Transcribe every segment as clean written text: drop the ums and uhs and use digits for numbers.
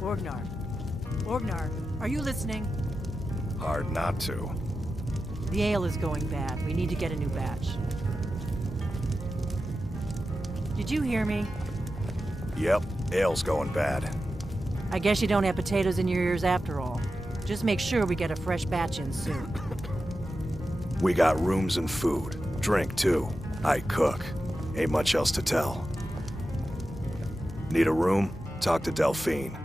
Orgnar. Orgnar, are you listening? Hard not to. The ale is going bad. We need to get a new batch. Did you hear me? Yep, ale's going bad. I guess you don't have potatoes in your ears after all. Just make sure we get a fresh batch in soon. We got rooms and food. Drink, too. I cook. Ain't much else to tell. Need a room? Talk to Delphine.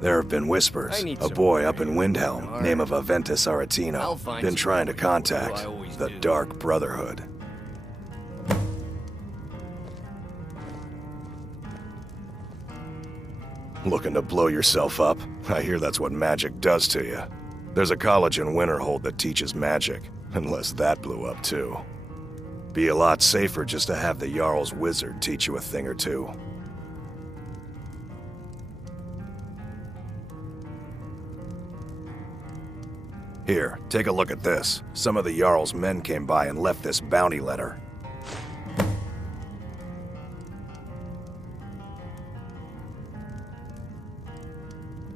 There have been whispers. A boy up in Windhelm, name of Aventus Aretino, been trying to contact the Dark Brotherhood. Looking to blow yourself up? I hear that's what magic does to you. There's a college in Winterhold that teaches magic, unless that blew up too. Be a lot safer just to have the Jarl's wizard teach you a thing or two. Here, take a look at this. Some of the Jarl's men came by and left this bounty letter.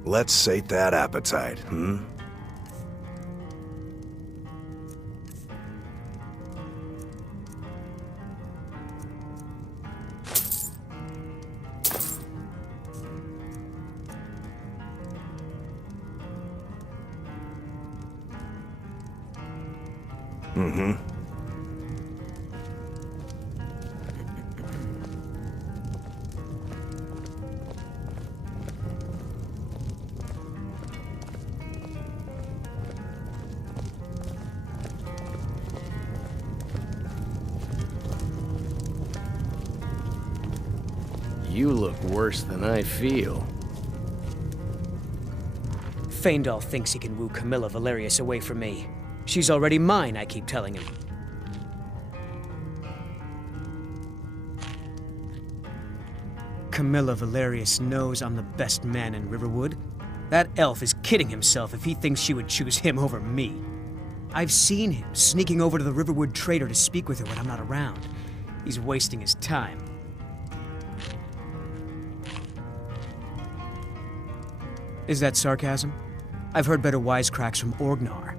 Let's sate that appetite, hmm? Mm-hmm. You look worse than I feel. Faendal thinks he can woo Camilla Valerius away from me. She's already mine, I keep telling him. Camilla Valerius knows I'm the best man in Riverwood. That elf is kidding himself if he thinks she would choose him over me. I've seen him sneaking over to the Riverwood trader to speak with her when I'm not around. He's wasting his time. Is that sarcasm? I've heard better wisecracks from Orgnar.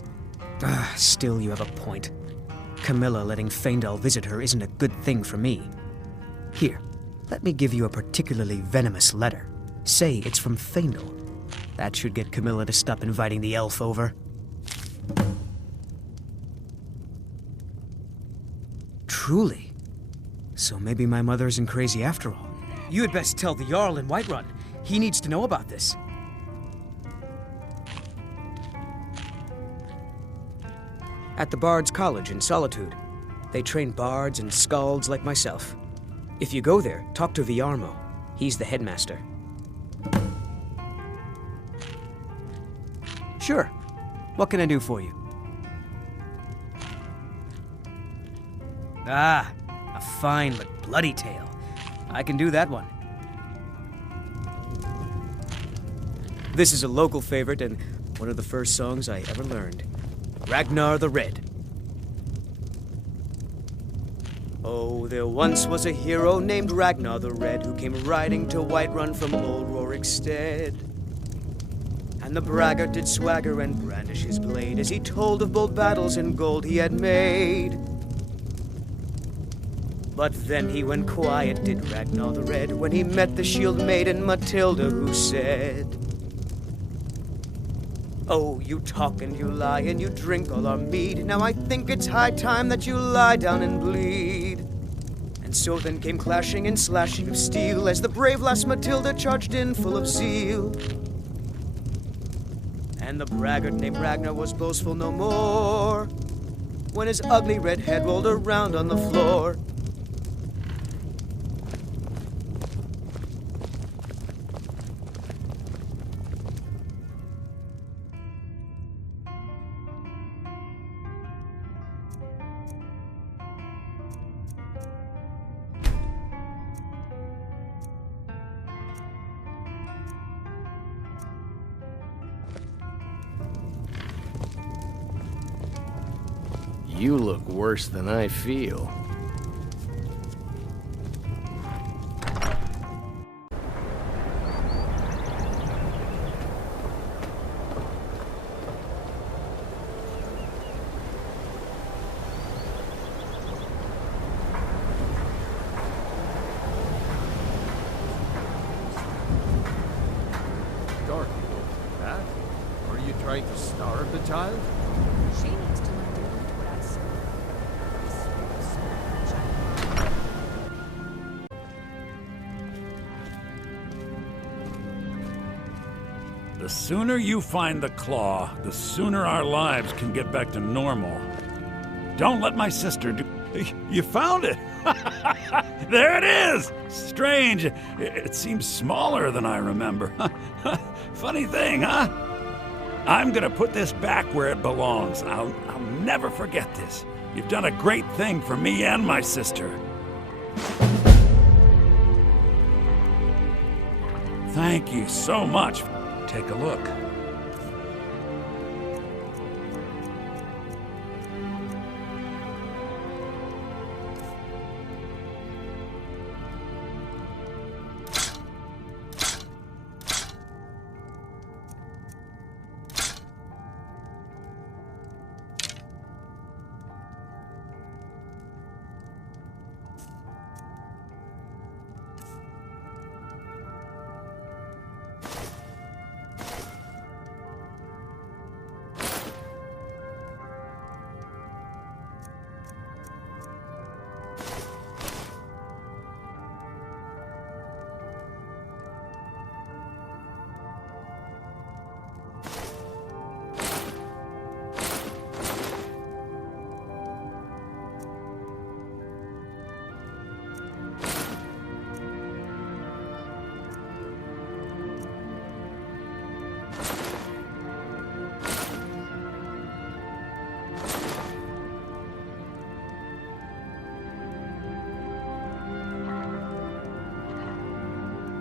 Still, you have a point. Camilla letting Faendal visit her isn't a good thing for me. Here, let me give you a particularly venomous letter. Say it's from Faendal. That should get Camilla to stop inviting the elf over. Truly? So maybe my mother isn't crazy after all. You had best tell the Jarl in Whiterun. He needs to know about this. At the Bard's College in Solitude. They train bards and skalds like myself. If you go there, talk to Viarmo. He's the headmaster. Sure. What can I do for you? Ah, a fine but bloody tale. I can do that one. This is a local favorite and one of the first songs I ever learned. Ragnar the Red. Oh, there once was a hero named Ragnar the Red who came riding to Whiterun from old Rorikstead. And the braggart did swagger and brandish his blade as he told of bold battles and gold he had made. But then he went quiet, did Ragnar the Red, when he met the shield maiden Matilda, who said, "Oh, you talk and you lie and you drink all our mead. Now I think it's high time that you lie down and bleed." And so then came clashing and slashing of steel as the brave lass Matilda charged in full of zeal. And the braggart named Ragnar was boastful no more when his ugly red head rolled around on the floor. You look worse than I feel. try to starve the child? She needs to learn to eat what I serve. The sooner you find the claw, the sooner our lives can get back to normal. Don't let my sister do... You found it! There it is! Strange. It seems smaller than I remember. Funny thing, huh? I'm gonna put this back where it belongs. I'll never forget this. You've done a great thing for me and my sister. Thank you so much. Take a look.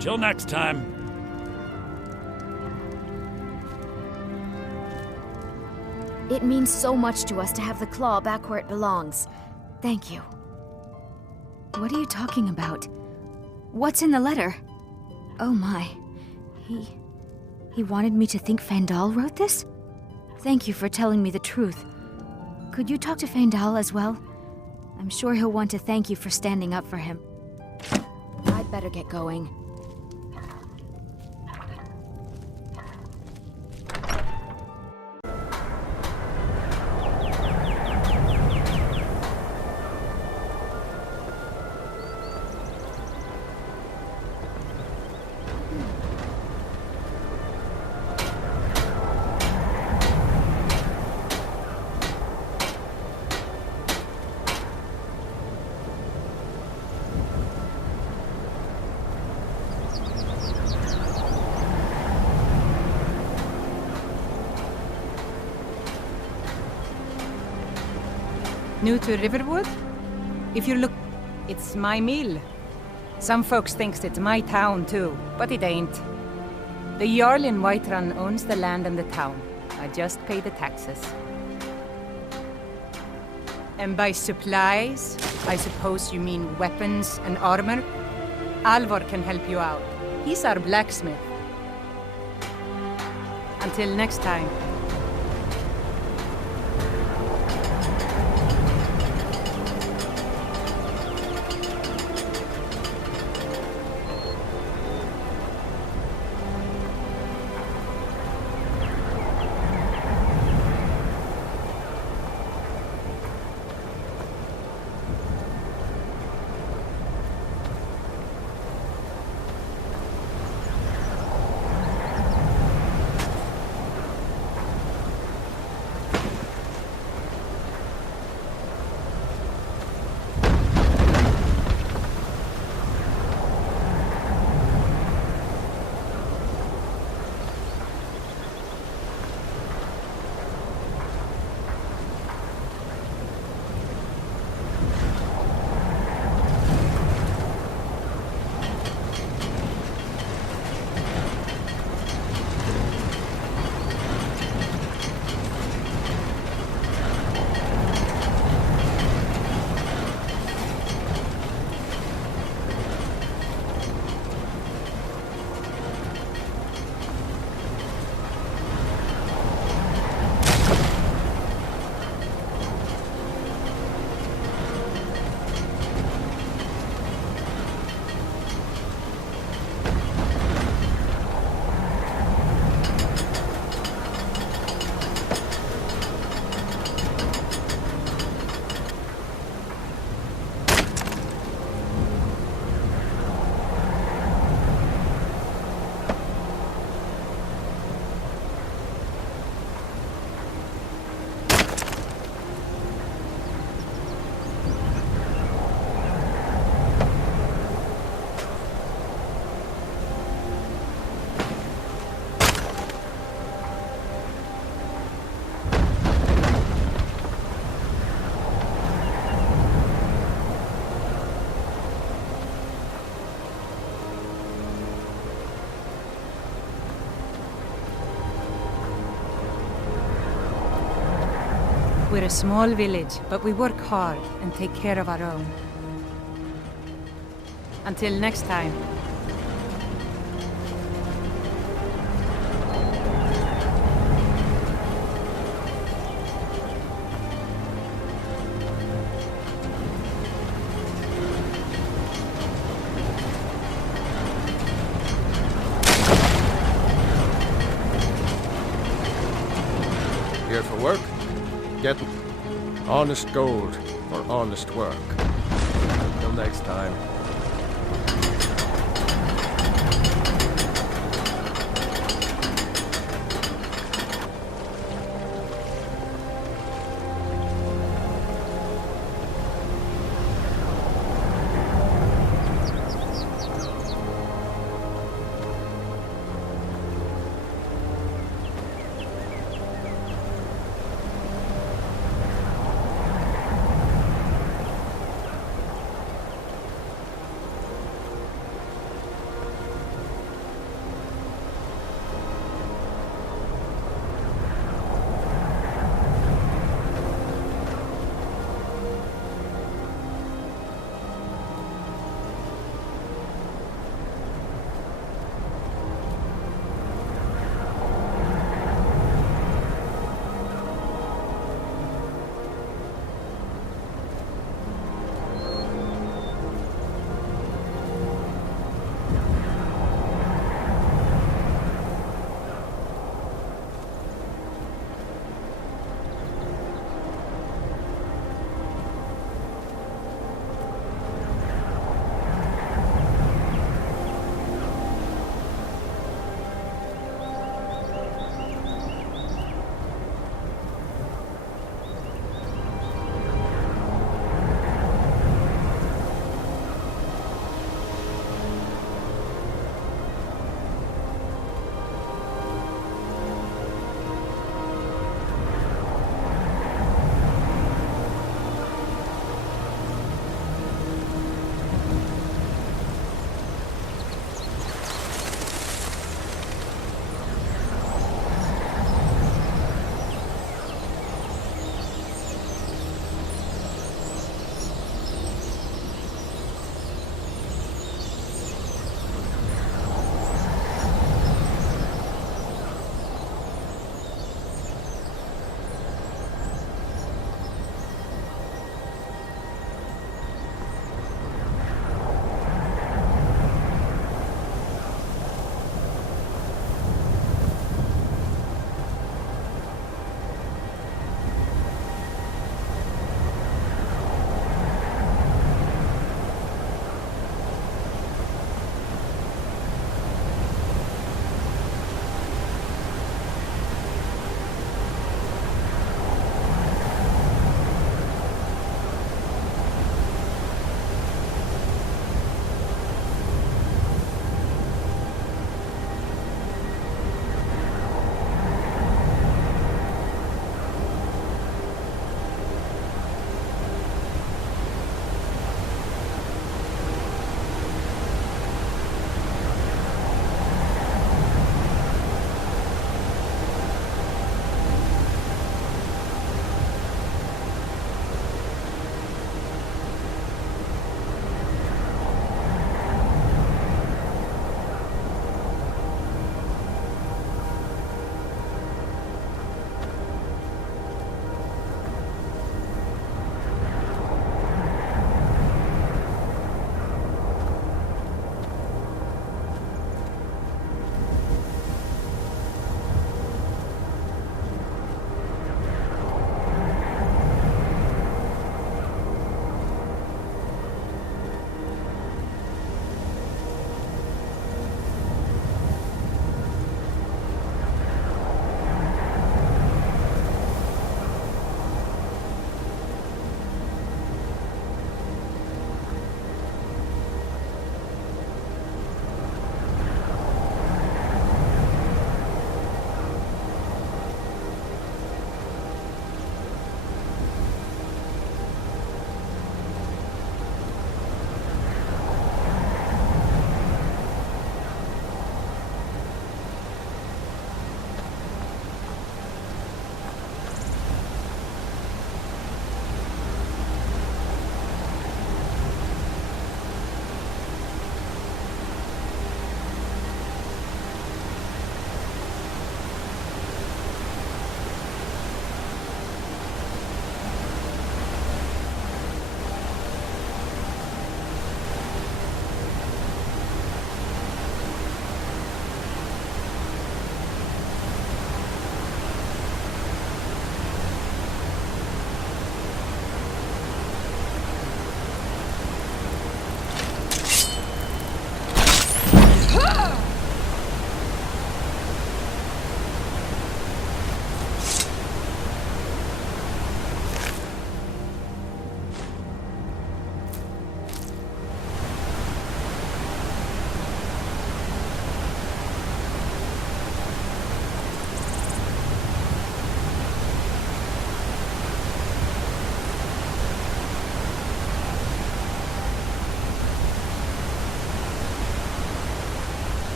Till next time. It means so much to us to have the claw back where it belongs. Thank you. What are you talking about? What's in the letter? Oh my. He wanted me to think Fandal wrote this? Thank you for telling me the truth. Could you talk to Fandal as well? I'm sure he'll want to thank you for standing up for him. I'd better get going. New to Riverwood? If you look, it's my mill. Some folks thinks it's my town too, but it ain't. The Jarl in Whiterun owns the land and the town. I just pay the taxes. And by supplies, I suppose you mean weapons and armor? Alvor can help you out. He's our blacksmith. Until next time. We're a small village, but we work hard and take care of our own. Until next time. Here for work? Get honest gold for honest work. Till next time.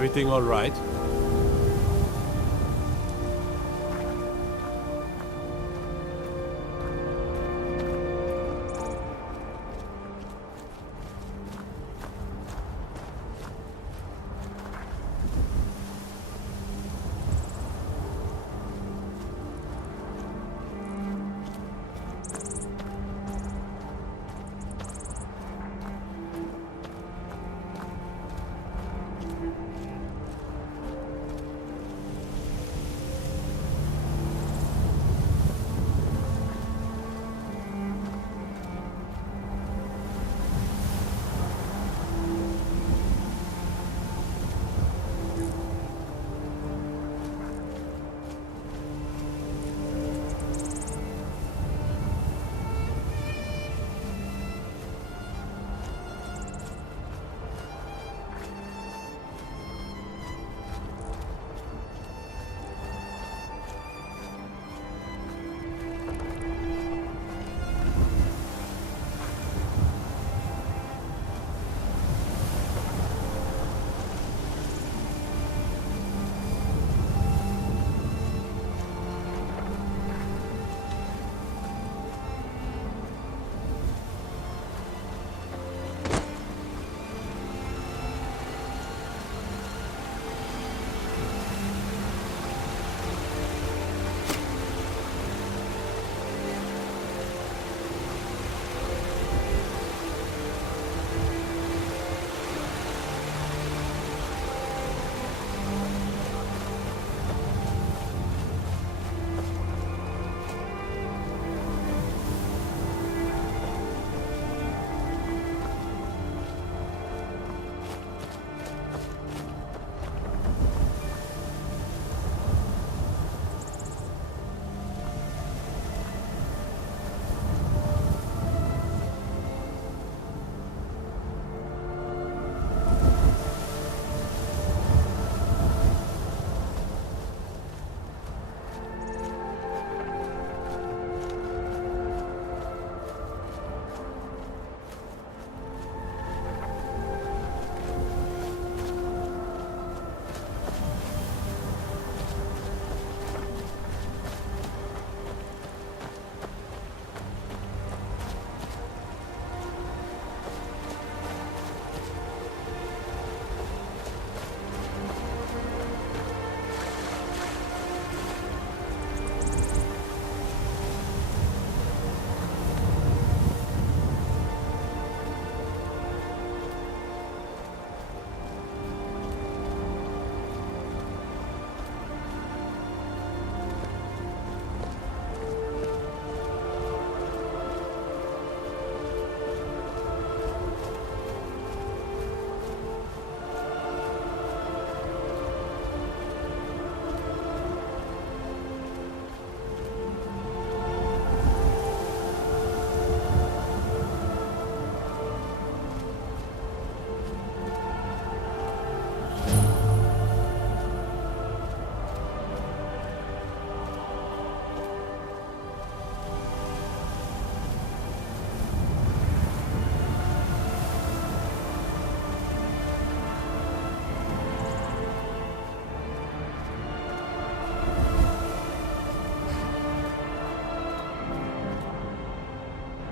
Everything all right?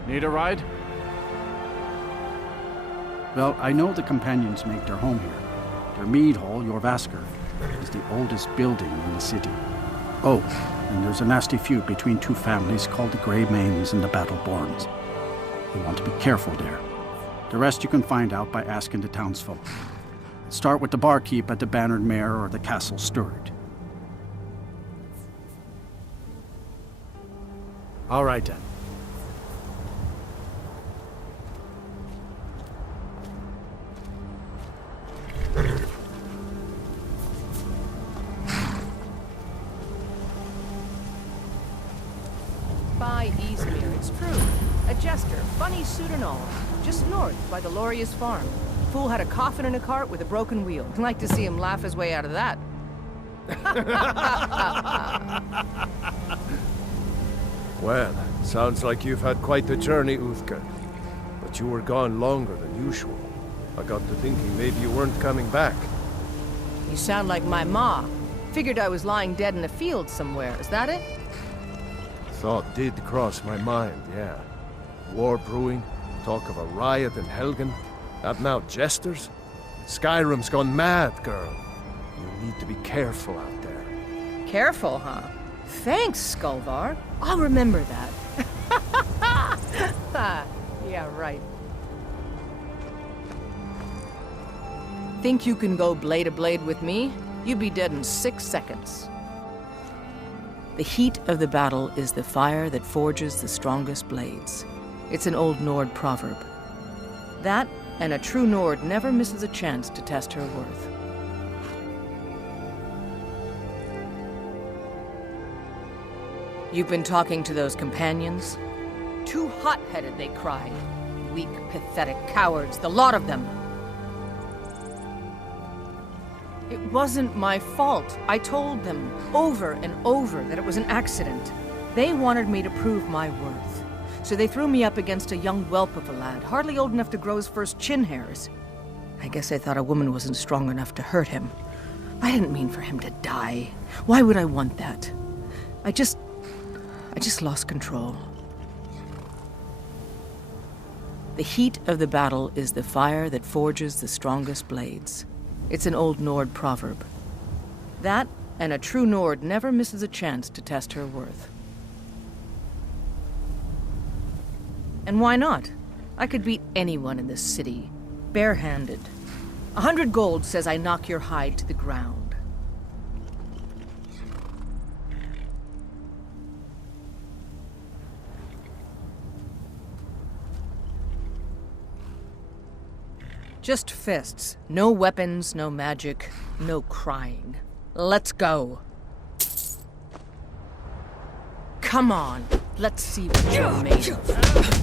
Need a ride? Well, I know the companions make their home here. Their mead hall, Jorvasker, is the oldest building in the city. Oh, and there's a nasty feud between two families called the Grey Mains and the Battleborns. You want to be careful there. The rest you can find out by asking the townsfolk. Start with the barkeep at the Bannered Mare or the Castle Steward. All right then. By Eastmere, it's true. A jester, funny suit and all. Just north, by the Laurius farm. Fool had a coffin in a cart with a broken wheel. I'd like to see him laugh his way out of that. Well, sounds like you've had quite the journey, Uthka. But you were gone longer than usual. I got to thinking maybe you weren't coming back. You sound like my ma. Figured I was lying dead in a field somewhere, is that it? Thought did cross my mind, yeah. War brewing, talk of a riot in Helgen. That now jesters? SKYRIM's gone mad, girl. You need to be careful out there. Careful, huh? Thanks, Skullvar. I'll remember that. Yeah, right. Think you can go blade to blade with me? You'd be dead in 6 seconds. The heat of the battle is the fire that forges the strongest blades. It's an old Nord proverb. That, and a true Nord never misses a chance to test her worth. You've been talking to those companions? Too hot-headed, they cried. Weak, pathetic cowards, the lot of them. It wasn't my fault. I told them over and over that it was an accident. They wanted me to prove my worth. So they threw me up against a young whelp of a lad, hardly old enough to grow his first chin hairs. I guess they thought a woman wasn't strong enough to hurt him. I didn't mean for him to die. Why would I want that? I just lost control. The heat of the battle is the fire that forges the strongest blades. It's an old Nord proverb. That, and a true Nord never misses a chance to test her worth. And why not? I could beat anyone in this city, barehanded. 100 gold says I knock your hide to the ground. Just fists. No weapons, no magic, no crying. Let's go. Come on, let's see what you're made of.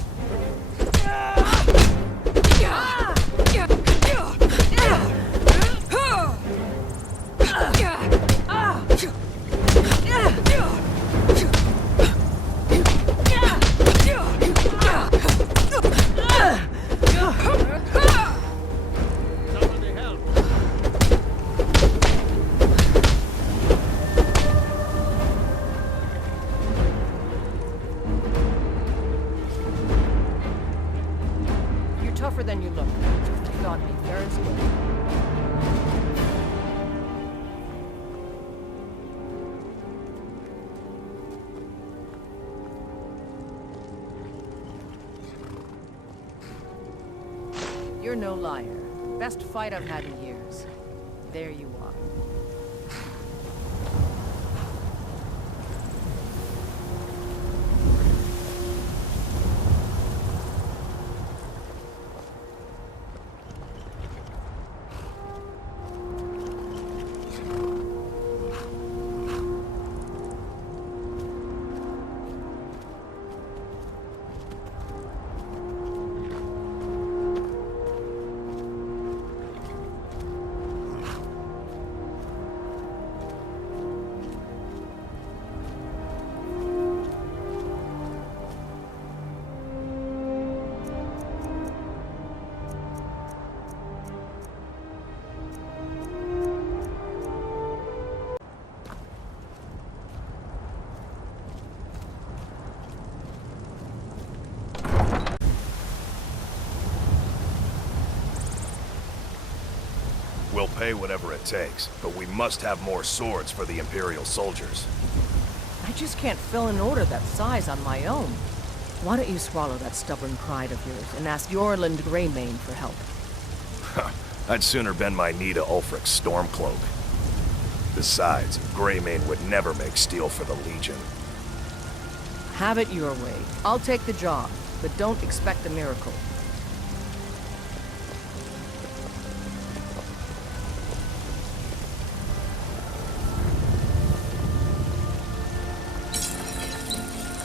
Tougher than you look. You got me fair and square. You're no liar. Best fight I've had in years. There you are. We'll pay whatever it takes, but we must have more swords for the Imperial soldiers. I just can't fill an order that size on my own. Why don't you swallow that stubborn pride of yours and ask Yorland Greymane for help? I'd sooner bend my knee to Ulfric's Stormcloak. Besides, Greymane would never make steel for the Legion. Have it your way. I'll take the job, but don't expect a miracle.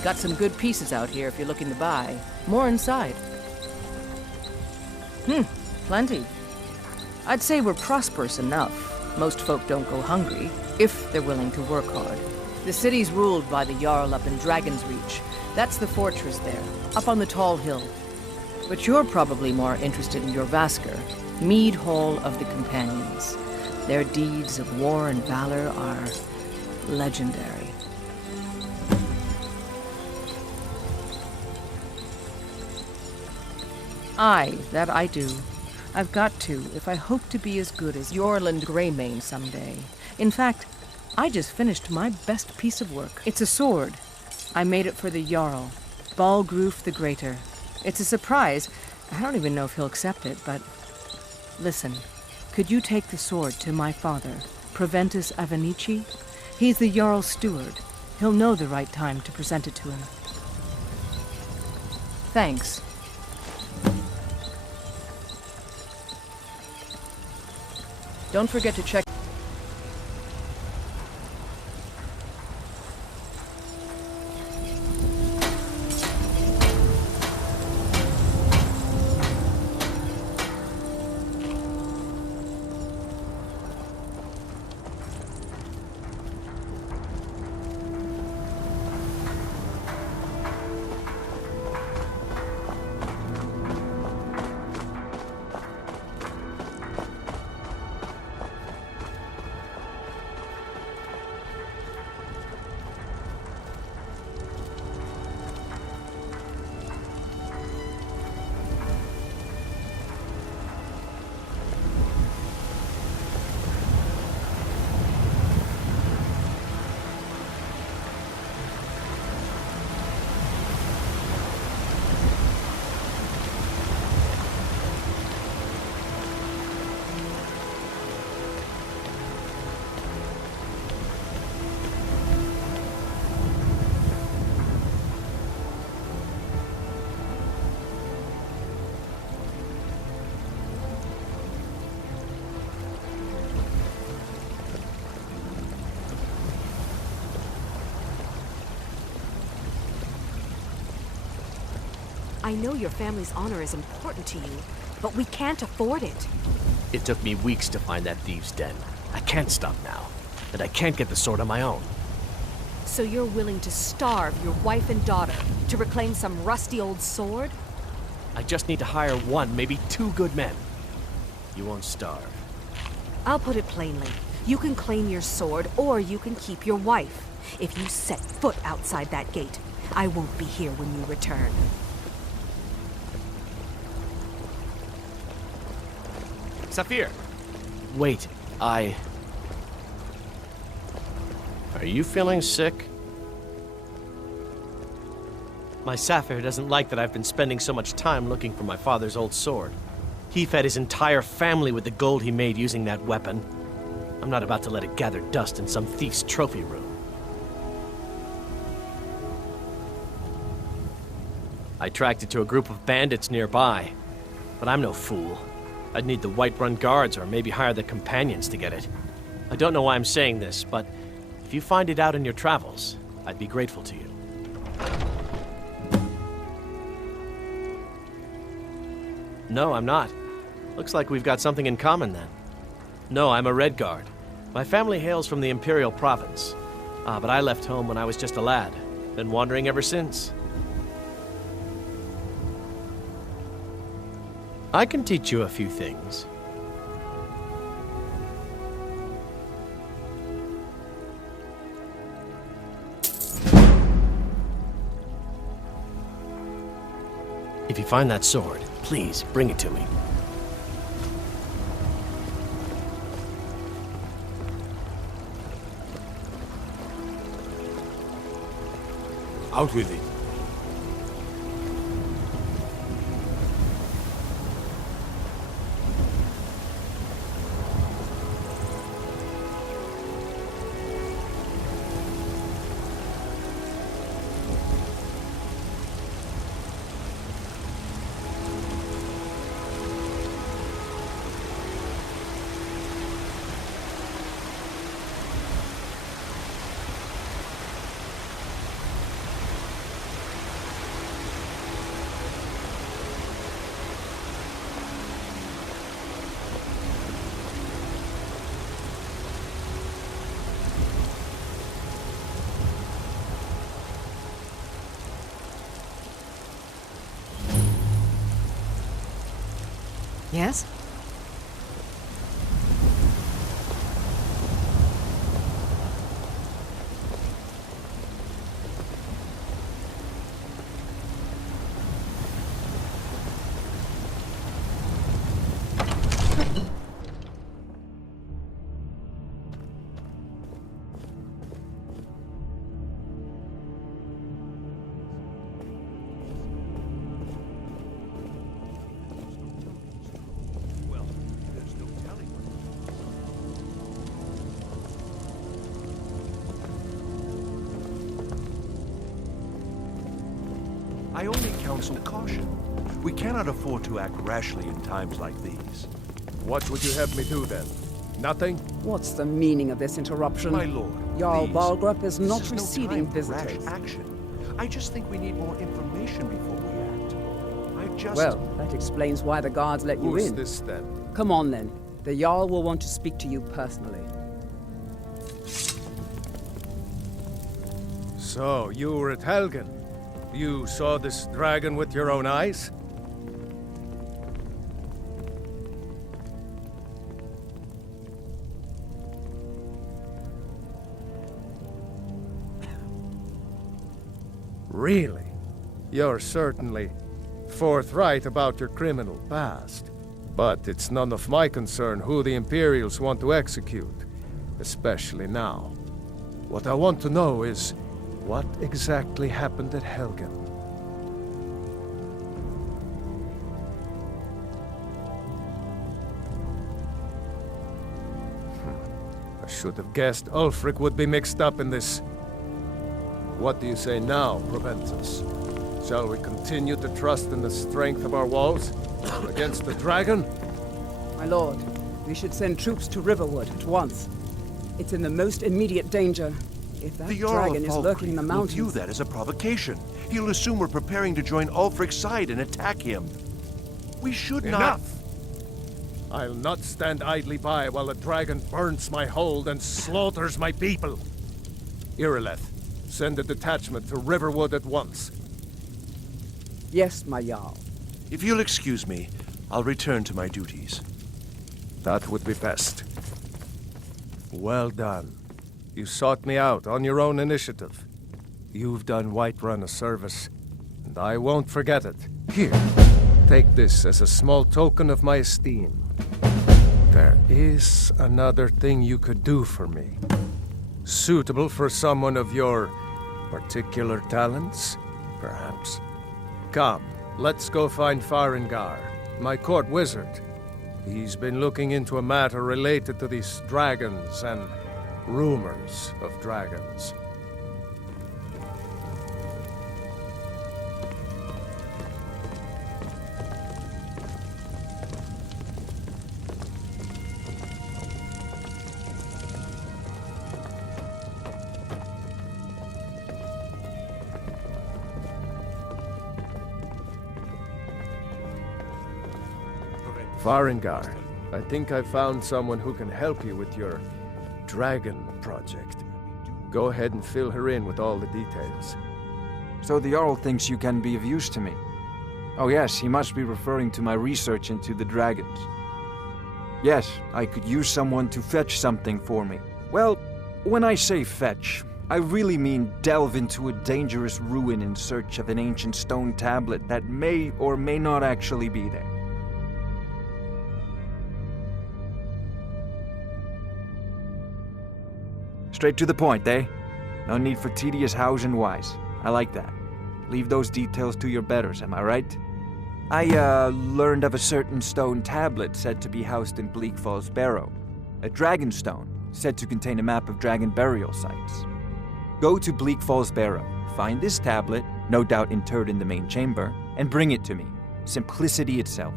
Got some good pieces out here if you're looking to buy. More inside. Plenty. I'd say we're prosperous enough. Most folk don't go hungry, if they're willing to work hard. The city's ruled by the Jarl up in Dragon's Reach. That's the fortress there, up on the tall hill. But you're probably more interested in your Vasker, Mead Hall of the Companions. Their deeds of war and valor are legendary. Aye, that I do. I've got to, if I hope to be as good as Yorland Greymane someday. In fact, I just finished my best piece of work. It's a sword. I made it for the Jarl, Balgruf the Greater. It's a surprise. I don't even know if he'll accept it, but... Listen, could you take the sword to my father, Proventus Avenici? He's the Jarl's steward. He'll know the right time to present it to him. Thanks. Don't forget to check... I know your family's honor is important to you, but we can't afford it. It took me weeks to find that thieves' den. I can't stop now, and I can't get the sword on my own. So you're willing to starve your wife and daughter to reclaim some rusty old sword? I just need to hire one, maybe two good men. You won't starve. I'll put it plainly. You can claim your sword, or you can keep your wife. If you set foot outside that gate, I won't be here when you return. Saphir! Wait, Are you feeling sick? My Saphir doesn't like that I've been spending so much time looking for my father's old sword. He fed his entire family with the gold he made using that weapon. I'm not about to let it gather dust in some thief's trophy room. I tracked it to a group of bandits nearby, but I'm no fool. I'd need the Whiterun guards or maybe hire the companions to get it. I don't know why I'm saying this, but if you find it out in your travels, I'd be grateful to you. No, I'm not. Looks like we've got something in common then. No, I'm a Red Guard. My family hails from the Imperial Province. But I left home when I was just a lad. Been wandering ever since. I can teach you a few things. If you find that sword, please bring it to me. Out with it. Yes? I only counsel caution. We cannot afford to act rashly in times like these. What would you have me do then? Nothing? What's the meaning of this interruption? My lord, Jarl please. Balgrup is not This receiving no time for rash visitors. action. I just think we need more information before we act. I just... Well, that explains why the guards let you Who's in. this then? Come on then. The Jarl will want to speak to you personally. So, you were at Helgen. You saw this dragon with your own eyes? Really? You're certainly forthright about your criminal past. But it's none of my concern who the Imperials want to execute, especially now. What I want to know is, what exactly happened at Helgen? I should have guessed Ulfric would be mixed up in this. What do you say now, Proventus? Shall we continue to trust in the strength of our walls against the dragon? My lord, we should send troops to Riverwood at once. It's in the most immediate danger. If that The Jarl dragon of is lurking in the Falkreath will mountains... view that as a provocation. He'll assume we're preparing to join Ulfric's side and attack him. We should not... Enough! I'll not stand idly by while the dragon burns my hold and slaughters my people. Irileth, send a detachment to Riverwood at once. Yes, my Jarl. If you'll excuse me, I'll return to my duties. That would be best. Well done. You sought me out on your own initiative. You've done Whiterun a service, and I won't forget it. Here, take this as a small token of my esteem. There is another thing you could do for me. Suitable for someone of your particular talents, perhaps. Come, let's go find Farengar, my court wizard. He's been looking into a matter related to these dragons and rumors of dragons. Farengar, I think I found someone who can help you with your dragon project. Go ahead and fill her in with all the details. So the Jarl thinks you can be of use to me. Oh yes, he must be referring to my research into the dragons. Yes, I could use someone to fetch something for me. Well, when I say fetch, I really mean delve into a dangerous ruin in search of an ancient stone tablet that may or may not actually be there. Straight to the point, eh? No need for tedious hows and whys. I like that. Leave those details to your betters, am I right? I, learned of a certain stone tablet said to be housed in Bleak Falls Barrow. A dragon stone, said to contain a map of dragon burial sites. Go to Bleak Falls Barrow, find this tablet, no doubt interred in the main chamber, and bring it to me. Simplicity itself.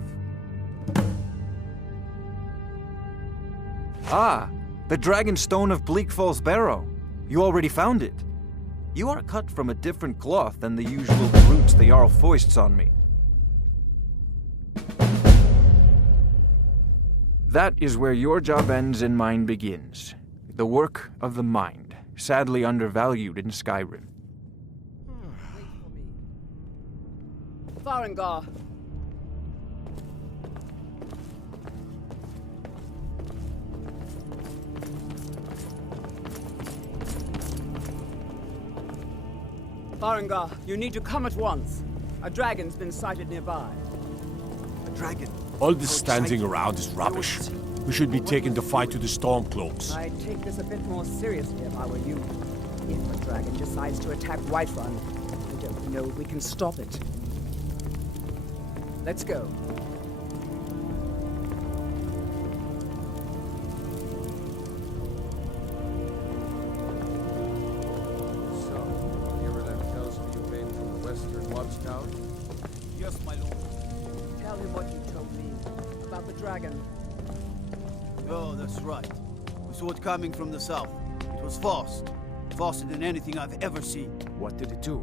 Ah! The Dragon Stone of Bleak Falls Barrow. You already found it. You are cut from a different cloth than the usual brutes the Jarl foists on me. That is where your job ends and mine begins. The work of the mind, sadly undervalued in Skyrim. Farengar! Farengar, you need to come at once. A dragon's been sighted nearby. A dragon? All this standing around is rubbish. We should be taking the fight to the Stormcloaks. I'd take this a bit more seriously if I were you. If a dragon decides to attack Whiterun, I don't know if we can stop it. Let's go. watchtower? Yes, my lord. Tell him what you told me about the dragon. Oh, that's right. We saw it coming from the south. It was fast. Faster than anything I've ever seen. What did it do?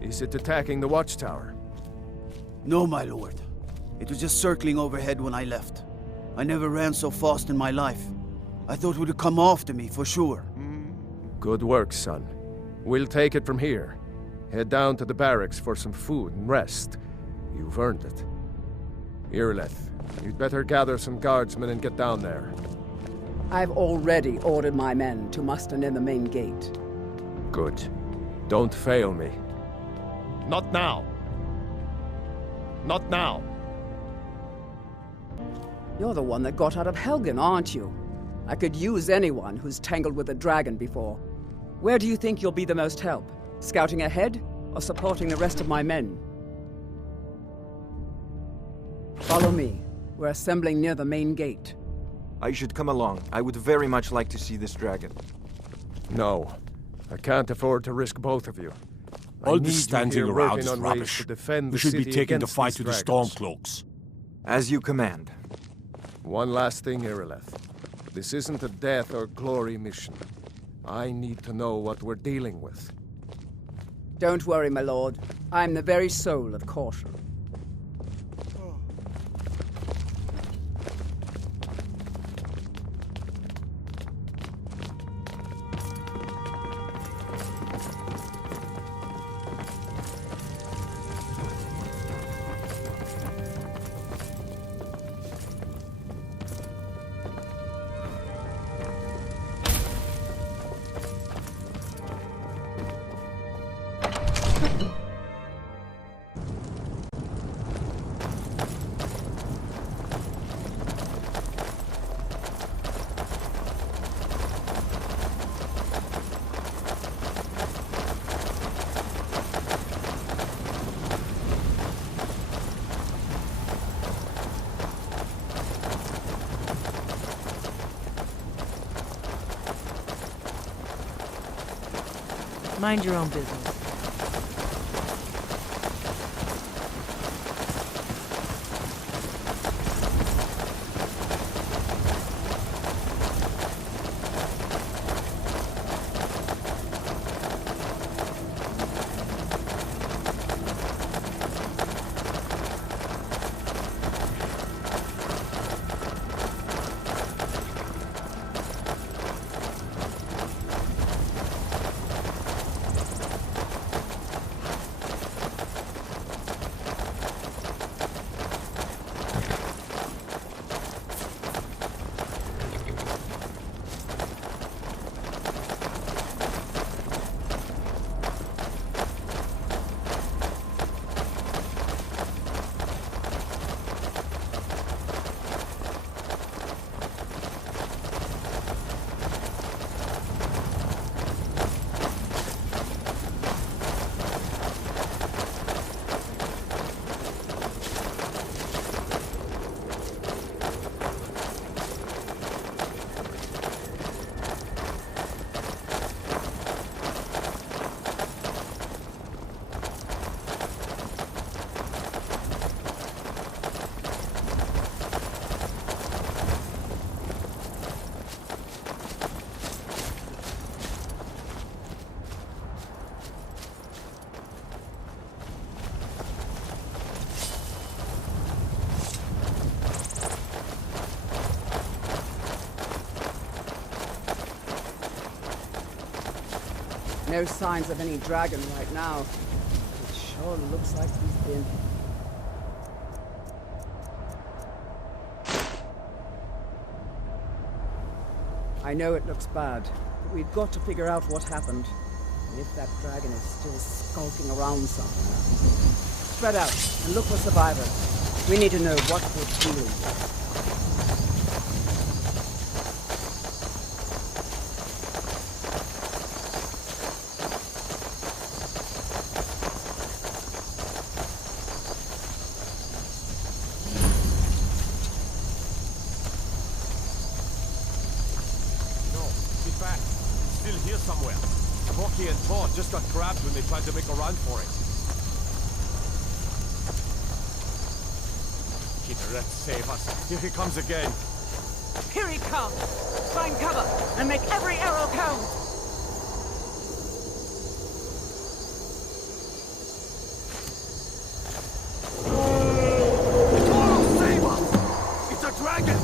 Is it attacking the watchtower? No, my lord. It was just circling overhead when I left. I never ran so fast in my life. I thought it would come after me, for sure. Good work, son. We'll take it from here. Head down to the barracks for some food and rest. You've earned it. Irileth, you'd better gather some guardsmen and get down there. I've already ordered my men to muster near the main gate. Good. Don't fail me. Not now! Not now! You're the one that got out of Helgen, aren't you? I could use anyone who's tangled with a dragon before. Where do you think you'll be the most help? Scouting ahead, or supporting the rest of my men? Follow me. We're assembling near the main gate. I should come along. I would very much like to see this dragon. No. I can't afford to risk both of you. All this standing around is rubbish. We should be taking the fight to the Stormcloaks. As you command. One last thing, Irileth. This isn't a death or glory mission. I need to know what we're dealing with. Don't worry, my lord. I'm the very soul of caution. Mind your own business. No signs of any dragon right now. It sure looks like he's been. I know it looks bad, but we've got to figure out what happened. And if that dragon is still skulking around somewhere. Spread out and look for survivors. We need to know what we're dealing with. Just got grabbed when they tried to make a run for it. Let's save us. Here he comes again. Here he comes! Find cover and make every arrow count! Save us! It's a dragon!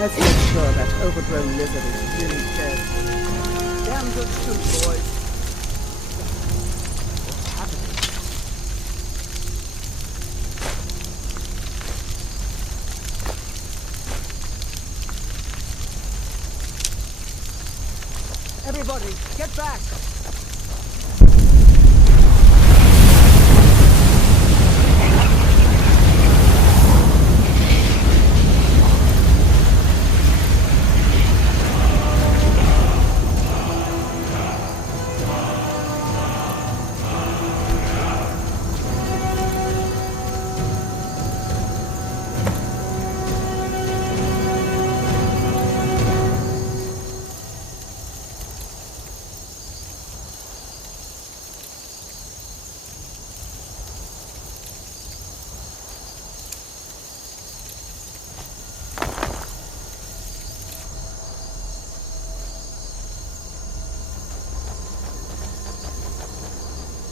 Let's make sure that overgrown lizard is really dead. Damn good shoot, boys. What's happening? Everybody, get back!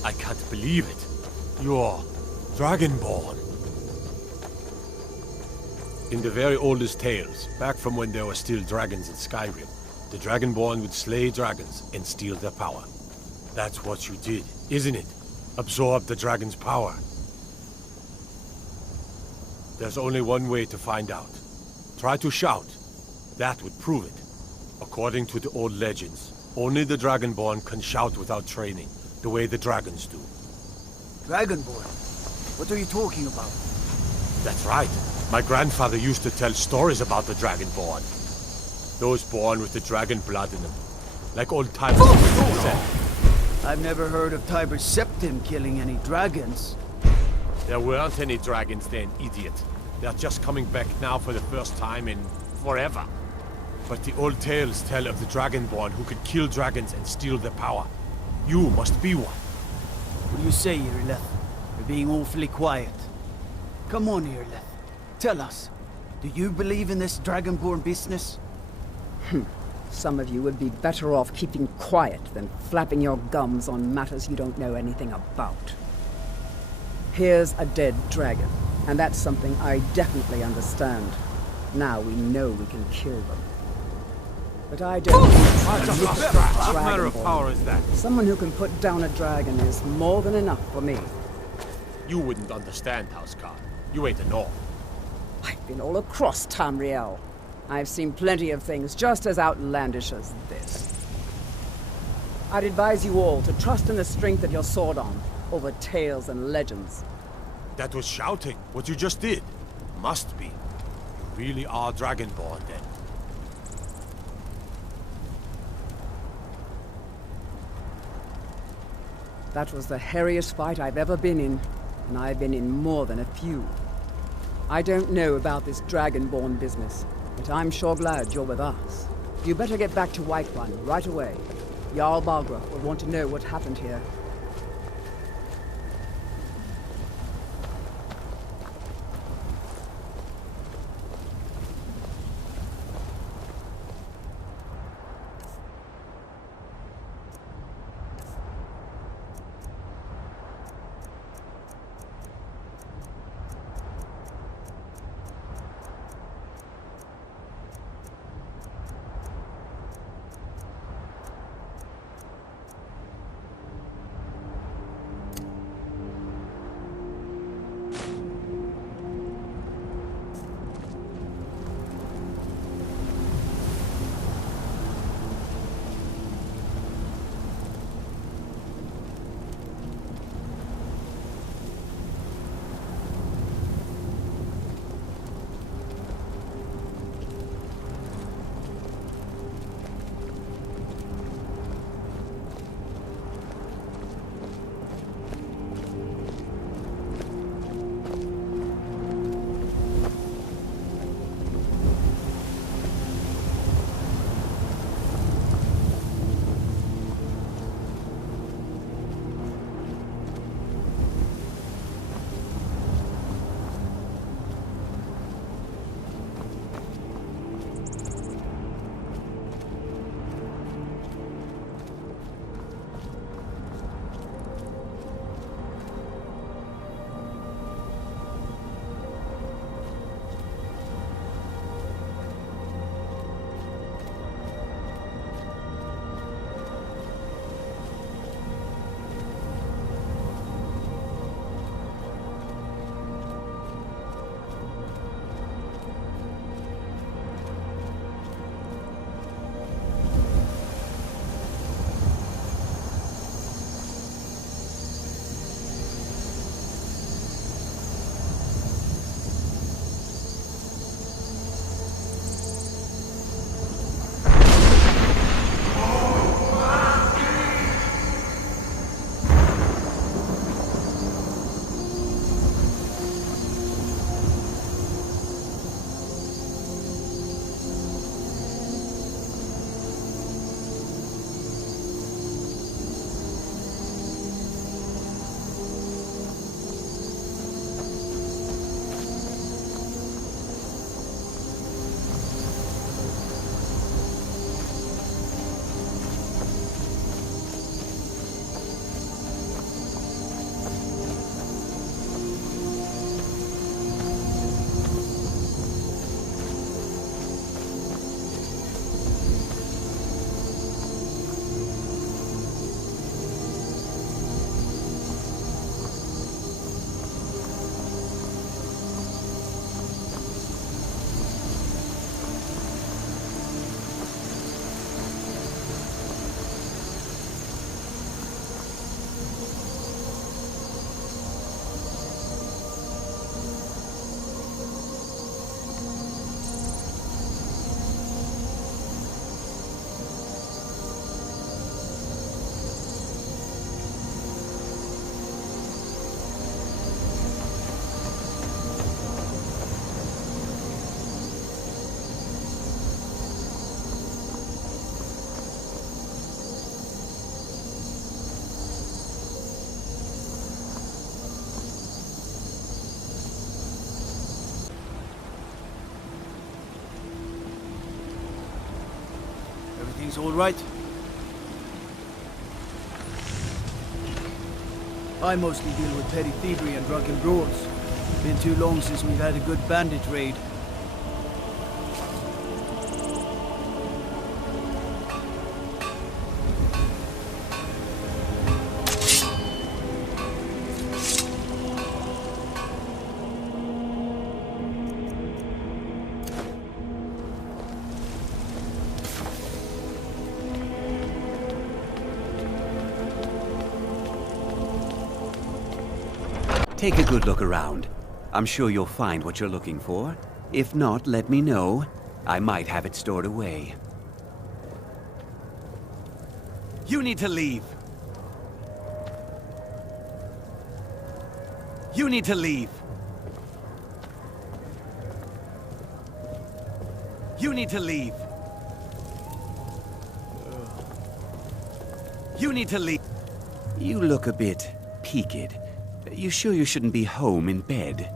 I can't believe it. You're Dragonborn. In the very oldest tales, back from when there were still dragons in Skyrim, the Dragonborn would slay dragons and steal their power. That's what you did, isn't it? Absorb the dragon's power. There's only one way to find out. Try to shout. That would prove it. According to the old legends, only the Dragonborn can shout without training, the way the dragons do. Dragonborn? What are you talking about? That's right. My grandfather used to tell stories about the Dragonborn. Those born with the dragon blood in them. Like old Tiber said. I've never heard of Tiber Septim killing any dragons. There weren't any dragons then, idiot. They're just coming back now for the first time in forever. But the old tales tell of the Dragonborn who could kill dragons and steal their power. You must be one. What do you say, Irileth? You're being awfully quiet. Come on, Irileth. Tell us. Do you believe in this Dragonborn business? Some of you would be better off keeping quiet than flapping your gums on matters you don't know anything about. Here's a dead dragon, and that's something I definitely understand. Now we know we can kill them. But I don't What manner of power is that? Someone who can put down a dragon is more than enough for me. You wouldn't understand, Houseguard. You ain't a North. I've been all across Tamriel. I've seen plenty of things just as outlandish as this. I'd advise you all to trust in the strength of your sword arm over tales and legends. That was shouting, what you just did. Must be. You really are Dragonborn, then. That was the hairiest fight I've ever been in, and I've been in more than a few. I don't know about this Dragonborn business, but I'm sure glad you're with us. You better get back to Whiterun right away. Jarl Balgruuf will want to know what happened here. Everything's all right? I mostly deal with petty thievery and drunken brawls. Been too long since we've had a good bandit raid. Take a good look around. I'm sure you'll find what you're looking for. If not, let me know. I might have it stored away. You need to leave. You need to leave. You need to leave. You need to leave. You look a bit peaked. You sure you shouldn't be home in bed?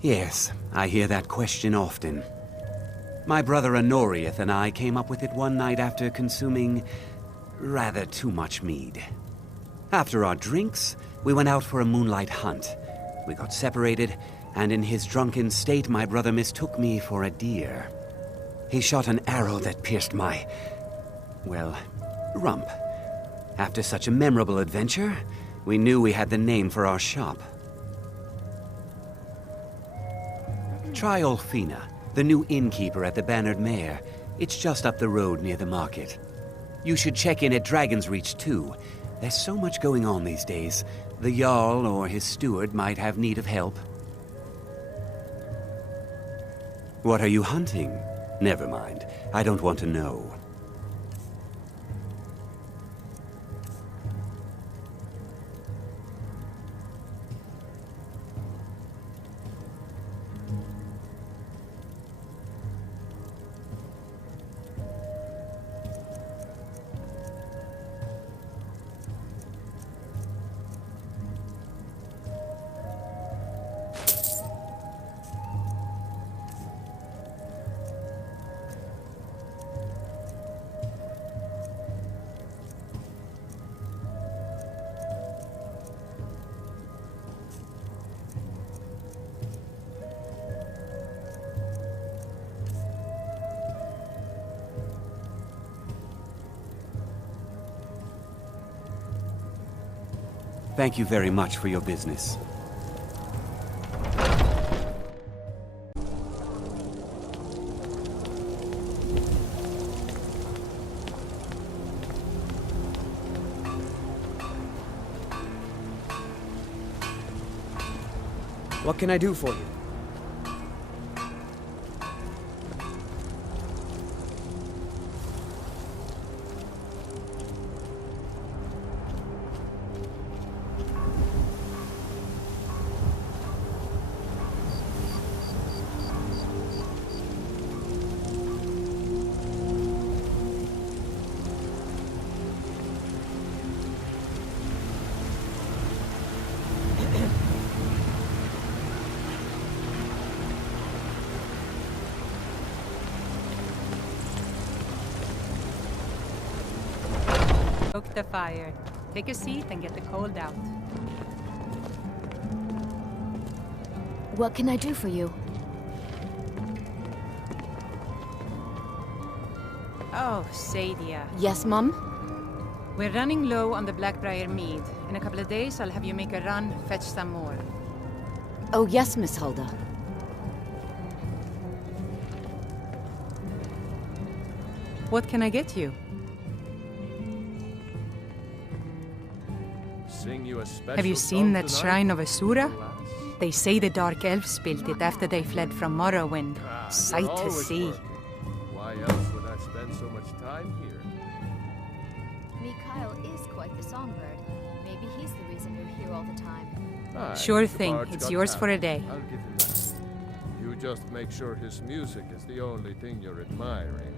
Yes, I hear that question often. My brother Honorius and I came up with it one night after consuming rather too much mead. After our drinks, we went out for a moonlight hunt. We got separated, and in his drunken state, my brother mistook me for a deer. He shot an arrow that pierced my, well, rump. After such a memorable adventure, we knew we had the name for our shop. Try Olfina, the new innkeeper at the Bannered Mare. It's just up the road near the market. You should check in at Dragon's Reach too. There's so much going on these days. The Jarl or his steward might have need of help. What are you hunting? Never mind. I don't want to know. Thank you very much for your business. What can I do for you? Poke the fire. Take a seat and get the cold out. What can I do for you? Oh, Sadia. Yes, Mum? We're running low on the Blackbriar mead. In a couple of days, I'll have you make a run, fetch some more. Oh, yes, Miss Hulda. What can I get you? Sing you a special Have you seen that tonight? shrine of Asura? They say the Dark Elves built it after they fled from Morrowind. Sight to always see. work. Why else would I spend so much time here? Mikhail is quite the songbird. Maybe he's the reason you're here all the time. Aye, Sure the thing. bard's It's got yours for a talent. day. I'll give him that. You just make sure his music is the only thing you're admiring.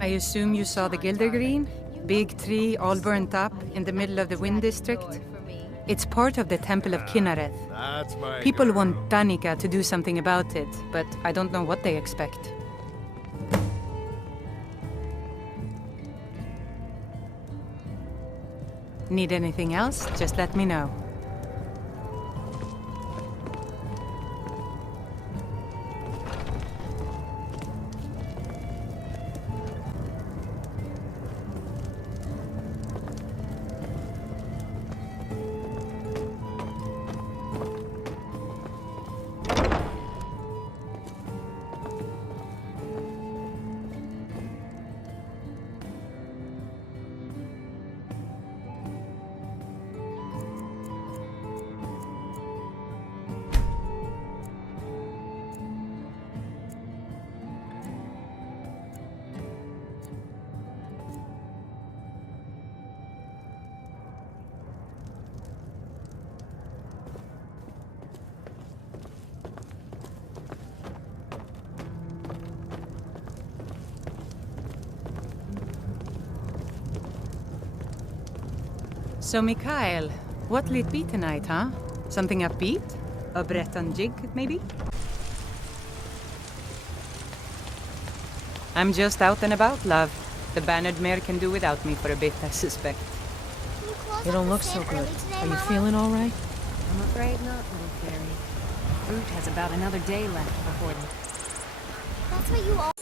I assume you saw the Gildergreen? Big tree, all burnt up, in the middle of the Wind District? It's part of the Temple of Kinnareth. That's my People girl. want Danica to do something about it, but I don't know what they expect. Need anything else? Just let me know. So, Mikhail, what'll it be tonight, huh? Something upbeat? A Breton jig, maybe? I'm just out and about, love. The Bannered Mare can do without me for a bit, I suspect. You don't look so good. Are you feeling all right? I'm afraid not, little fairy. Fruit has about another day left before the... That's what you all...